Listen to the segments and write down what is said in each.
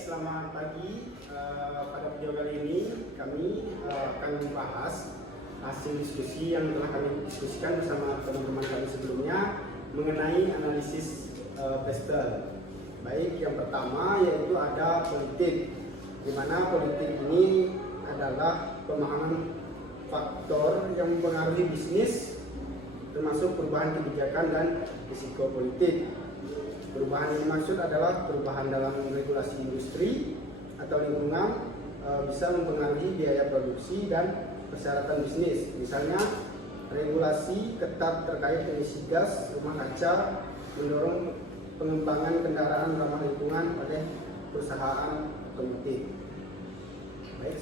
Selamat pagi. Pada video kali ini kami akan membahas hasil diskusi yang telah kami diskusikan bersama teman-teman kami sebelumnya mengenai analisis PESTEL. Baik, yang pertama yaitu ada politik, di mana politik ini adalah pemahaman faktor yang mempengaruhi bisnis, termasuk perubahan kebijakan dan risiko politik. Perubahan yang dimaksud adalah perubahan dalam regulasi industri atau lingkungan, bisa mempengaruhi biaya produksi dan persyaratan bisnis. Misalnya, regulasi ketat terkait emisi gas rumah kaca mendorong pengembangan kendaraan ramah lingkungan oleh perusahaan otomotif. Baik,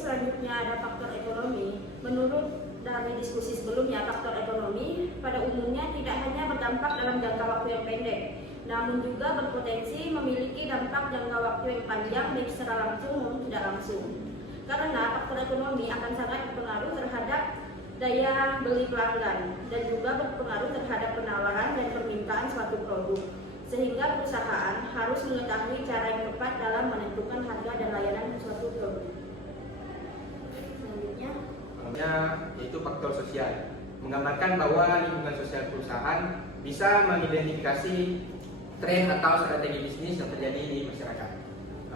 selanjutnya ada faktor ekonomi. Menurut dari diskusi sebelumnya, faktor ekonomi pada umumnya tidak hanya berdampak dalam jangka waktu yang pendek, namun juga berpotensi memiliki dampak jangka waktu yang panjang baik secara langsung maupun tidak langsung. Karena faktor ekonomi akan sangat berpengaruh terhadap daya beli pelanggan dan juga berpengaruh terhadap penawaran dan permintaan suatu produk, sehingga perusahaan harus mengetahui cara yang tepat dalam menentukan harga dan layanan suatu produk. Yaitu faktor sosial, menggambarkan bahwa lingkungan sosial perusahaan bisa mengidentifikasi tren atau strategi bisnis yang terjadi di masyarakat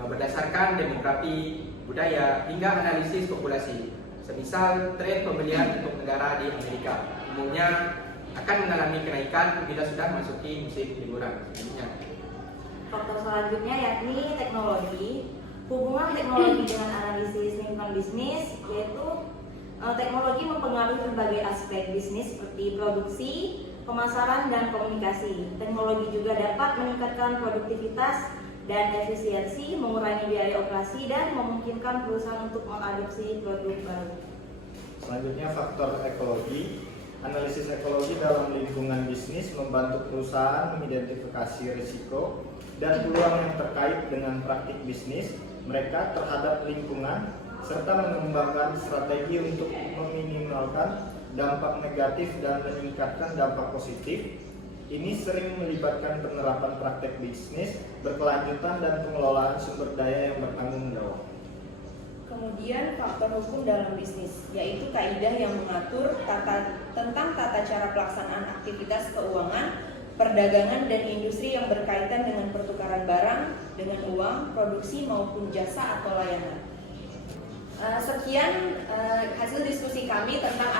berdasarkan demografi, budaya, hingga analisis populasi. Semisal tren pembelian untuk negara di Amerika umumnya akan mengalami kenaikan bila sudah masuki musim liburan. Faktor selanjutnya yakni teknologi. Hubungan teknologi dengan analisis lingkungan bisnis, yaitu teknologi mempengaruhi berbagai aspek bisnis seperti produksi, pemasaran, dan komunikasi. Teknologi juga dapat meningkatkan produktivitas dan efisiensi, mengurangi biaya operasi, dan memungkinkan perusahaan untuk mengadopsi produk baru. Selanjutnya faktor ekologi. Analisis ekologi dalam lingkungan bisnis membantu perusahaan mengidentifikasi risiko dan peluang yang terkait dengan praktik bisnis mereka terhadap lingkungan, serta mengembangkan strategi untuk meminimalkan dampak negatif dan meningkatkan dampak positif. Ini sering melibatkan penerapan praktek bisnis berkelanjutan dan pengelolaan sumber daya yang bertanggung jawab. Kemudian faktor hukum dalam bisnis, yaitu kaidah yang mengatur tentang tata cara pelaksanaan aktivitas keuangan, perdagangan, dan industri yang berkaitan dengan pertukaran barang dengan uang, produksi maupun jasa atau layanan. Sekian hasil diskusi kami tentang